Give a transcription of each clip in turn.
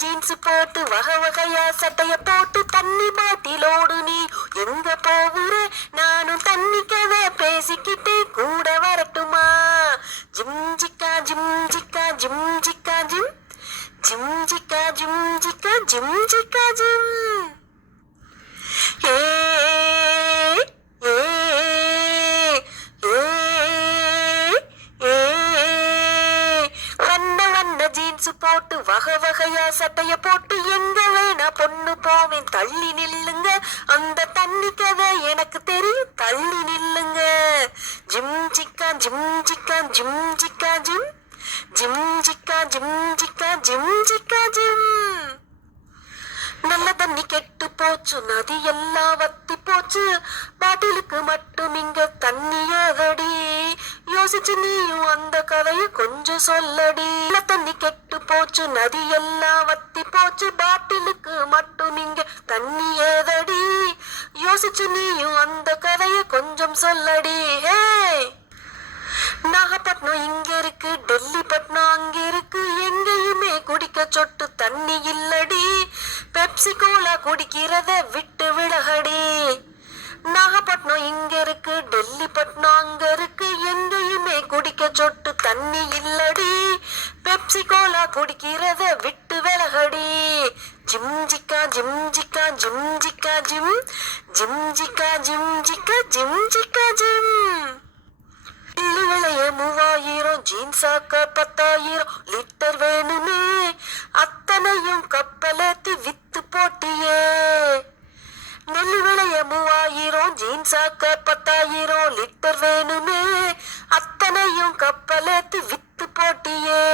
Jeans போட்டு வகை வகையா சட்டைய போட்டு தண்ணி பாட்டிலோடு நீ எங்க போகுற? நானும் தண்ணி கதை பேசிக்கிட்டு கூட வரட்டுமா? ஜிம்ஜிக்கா ஜிம்ஜிக்கா ஜிம்ஜிக்கா ஜிம் ஜிம்ஜிக்கா ஜிம்ஜிக்கா ஜிம்ஜிக்கா ஜிம். போட்டு வகை வகையா சட்டைய போட்டு எங்களை நான் பொண்ணு போவேன் தள்ளி நில்லுங்க. அந்த தண்ணி கதை எனக்கு தெரியும் தள்ளி நில்லுங்க. ஜிம் ஜிக்கா ஜிம் ஜிக்கா ஜிம் ஜிக்கா ஜிம். ஜிம் ஜிக்கா ஜிம் ஜிக்கா ஜிம் ஜிக்கா ஜிம். நல்ல தண்ணி கெட்டு போச்சு நதி எல்லாம் வத்தி போச்சு. பாட்டிலுக்கு மட்டும் இங்க தண்ணிய வடி. யோசிச்சு நீயும் அந்த கதைய கொஞ்சம் சொல்லடி. தண்ணி கெட்டு போச்சு நதி எல்லாம் வத்தி போச்சு. பாட்டிலுக்கு மட்டும் நீங்க தண்ணி ஏதடி? யோசிச்சு நீயும் அந்த கதைய கொஞ்சம் சொல்லடி. ஹே! நாகப்பட்டினம் இங்க இருக்கு டெல்லி பட்டினம் அங்க இருக்கு. எங்கேயுமே குடிக்க சொட்டு தண்ணி இல்லடி. பெப்சி கோலா குடிக்கிறத விட்டு விலகடி. நாகப்பட்டினம் இங்க இருக்கு டெல்லி பட்டினம் அங்க இருக்கு. எங்க குடிக்க சொட்டு தண்ணி இல்லடி. பெப்சி கோலா குடிக்கிறத விட்டு விலகடி. ஜிம்ஜிக்கா ஜிம்ஜிக்கா ஜிம்ஜிக்கா ஜிம் ஜிம்ஜிக்கா ஜிம்ஜிக்கா ஜிம்ஜிக்கா ஜிம் ஜிக்கா மூவாயிரம் ஜீன்ஸாக்க பத்தாயிரம் லிட்டர் வேணுமே. அத்தனையும் கப்பலேத்தி வித்து போட்டியே. நெல் விளைய மூவாயிரம் ஜீன்ஸாக்க பத்தாயிரம் லிட்டர் வேணுமே. அத்தனையும் கப்பலேத்து வித்து போட்டியே.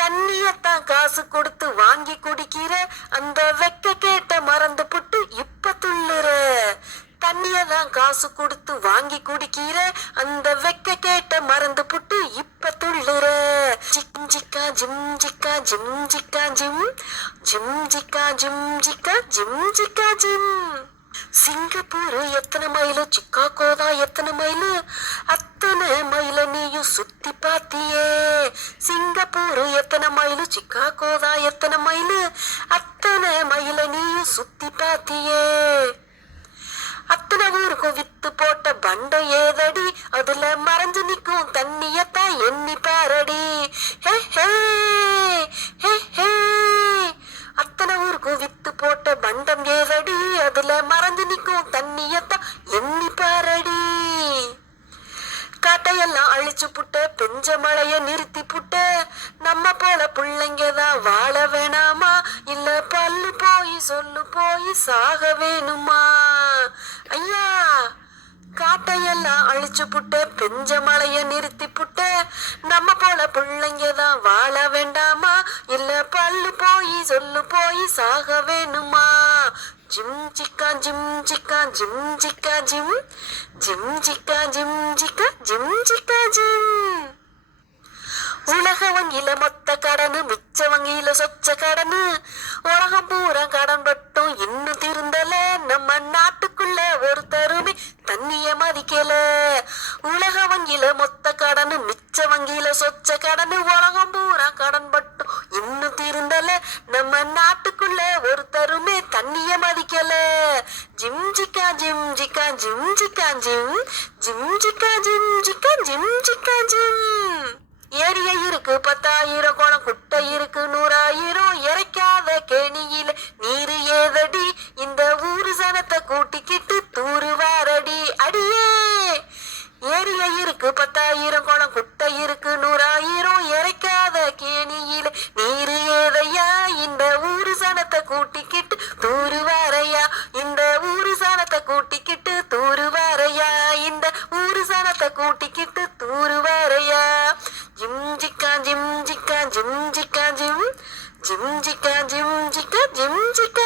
தண்ணியத்தான் காசு கொடுத்து வாங்கி குடிக்கிற அந்த வெக்க கேட்ட மறந்து புட்டு இப்ப துள்ளுற. தண்ணிய தான் காசு கொடுத்து வாங்கி குடிக்கிற அந்த வெக்க கேட்ட மறந்து புட்டு இப்ப துள்ளுற. ஜிம் ஜிக்கா ஜிம் ஜிக்கா ஜிம் ஜிக்கா ஜிம். ஜிம் ஜிக்கா ஜிம் ஜிக்கா ஜிம் ஜிக்கா ஜிம். சிங்கப்பூர் எத்தனை மைலு? சிக்காகோ தான் எத்தனை மைலு? சுத்தி பார்த்தியே சிங்கப்பூர் எத்தனை மைலு சிக்காகோ தான் எத்தனை மைலு அத்தனை மைல நீயும் சுத்தி பார்த்தியே அத்தனை ஊருக்கும் வித்து போட்ட பண்டம் ஏதடி? அதுல மறைஞ்சு நிக்கும் தண்ணியத்தான் எண்ணி பாரடி. ஹே ஹே ஹே ஹே. அத்தனை ஊருக்கும் வித்து போட்ட பண்டம் ஏதடி? அதுல மறைஞ்சு நிக்கும் தண்ணியத்தான் எண்ணி எல்லாம் அழிச்சு புட்ட பெஞ்ச மழைய நிறுத்தி புட்ட நம்ம போல பிள்ளைங்க தான் வாழ வேணாமா? இல்ல பல்லு போய் சொல்லு போய் சாக வேணுமா? ஐயா காட்டையெல்லாம் அழிச்சு புட்ட பெஞ்ச மழைய நிறுத்தி புட்ட நம்ம போல பிள்ளைங்க தான் வாழ வேண்டாமா? இல்ல பல்லு போய் சொல்லு போய் சாக வேணுமா? ஜிம் சிக்கா ஜிம் சிக்கா ஜிம் சிக்கா ஜிம் ஜிம் சிக்கா ஜிம் ஜிக்கா ஜிம் சிக்கா ஜிம் உலக வங்கியில மொத்த கடனு மிச்ச வங்கியில சொச்ச கடனு. உலகம் பூரா கடன் பட்டும் இன்னும் திருந்தல. நம்ம நாட்டுக்குள்ள ஒருத்தருமே தண்ணிய மதிக்கல. உலக வங்கியில மொத்த கடனு மிச்ச வங்கியில சொச்ச கடனு. உலகம் பூரா கடன் பட்டும் இன்னும் திருந்தல. நம்ம நாட்டுக்குள்ள ஒரு தண்ணிய ஜிம் ஜிக்கா ஜிம் ஜிக்கா ஜிம். ஜிக்கா ஜிம் ஜிம் ஜிக்கா ஜிம். ஜிக்கா ஜிம் ஜிக்கா ஜிம் ஏரிய இருக்கு பத்தாயிரம் குணம் குட்டை இருக்கு நூறாயிரம். இறைக்காத கேணியில நீ ஜிக்கா ஜிம் ஜிக்கா ஜிம் ஜிக்கா ஜிம் ஜிம் ஜிக்கா ஜிம் ஜிக்கா ஜிம் ஜிக்கா